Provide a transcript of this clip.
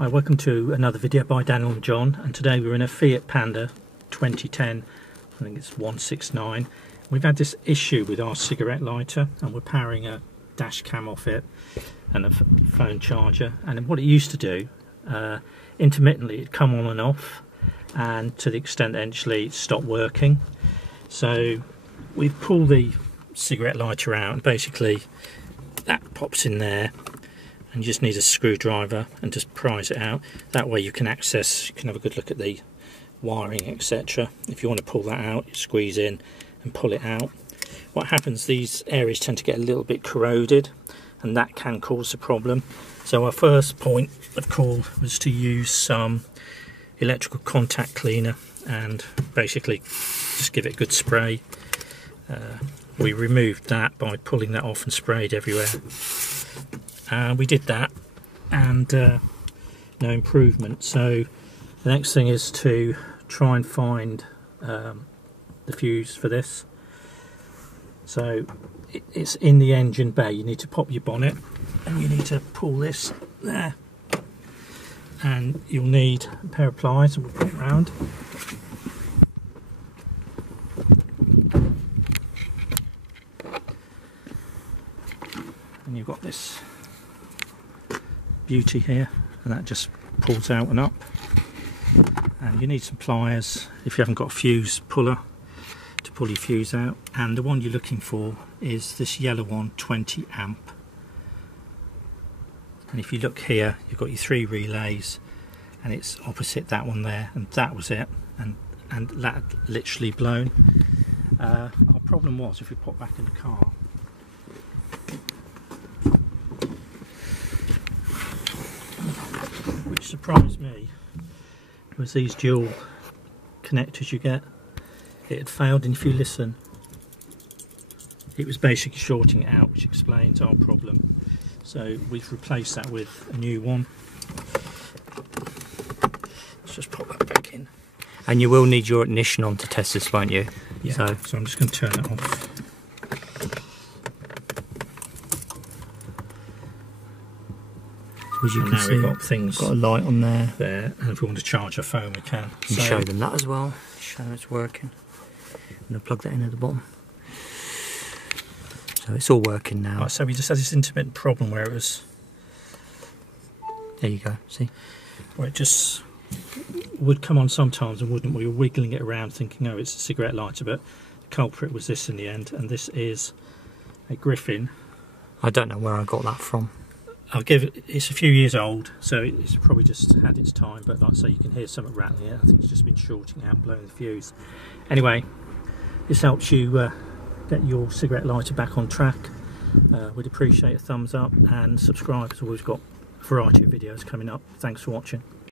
Hi, welcome to another video by Daniel and John, and today we're in a Fiat Panda 2010, I think it's 169. We've had this issue with our cigarette lighter and we're powering a dash cam off it and a phone charger, and what it used to do, intermittently it'd come on and off, and to the extent that eventually it stopped working. So we've pulled the cigarette lighter out and basically that pops in there, and you just need a screwdriver and just prise it out. That way you can have a good look at the wiring, etc. If you want to pull that out, you squeeze in and pull it out. What happens, these areas tend to get a little bit corroded and that can cause a problem. So our first point of call was to use some electrical contact cleaner and basically just give it a good spray. We removed that by pulling that off and sprayed everywhere. We did that and no improvement. So the next thing is to try and find the fuse for this. So it's in the engine bay. You need to pop your bonnet and you need to pull this there, and you'll need a pair of pliers, and we'll put it round. And you've got this beauty here, and that just pulls out and up. And you need some pliers if you haven't got a fuse puller to pull your fuse out, and the one you're looking for is this yellow one, 20 amp. And if you look here, you've got your 3 relays and it's opposite that one there, and that was it, and that had literally blown. Our problem was, if we pop back in the car, which surprised me, was these dual connectors you get. It had failed, and if you listen, it was basically shorting it out, which explains our problem. So we've replaced that with a new one. Let's just pop that back in. And you will need your ignition on to test this, won't you? Yeah, so I'm just going to turn it off. As you can see, we've got things, got a light on there. And if we want to charge our phone, we can. You can show them that as well. Show them it's working. I'm going to plug that in at the bottom. So it's all working now. Right, so we just had this intermittent problem where it was... There you go, see? Where it just would come on sometimes and wouldn't. We were wiggling it around thinking, oh, it's a cigarette lighter, but the culprit was this in the end, and this is a Griffin. I don't know where I got that from. It's a few years old, so it's probably just had its time, but like I say, you can hear something rattling it. I think it's just been shorting out and blowing the fuse. Anyway, this helps you get your cigarette lighter back on track. We'd appreciate a thumbs up and subscribe, because we've got a variety of videos coming up. Thanks for watching.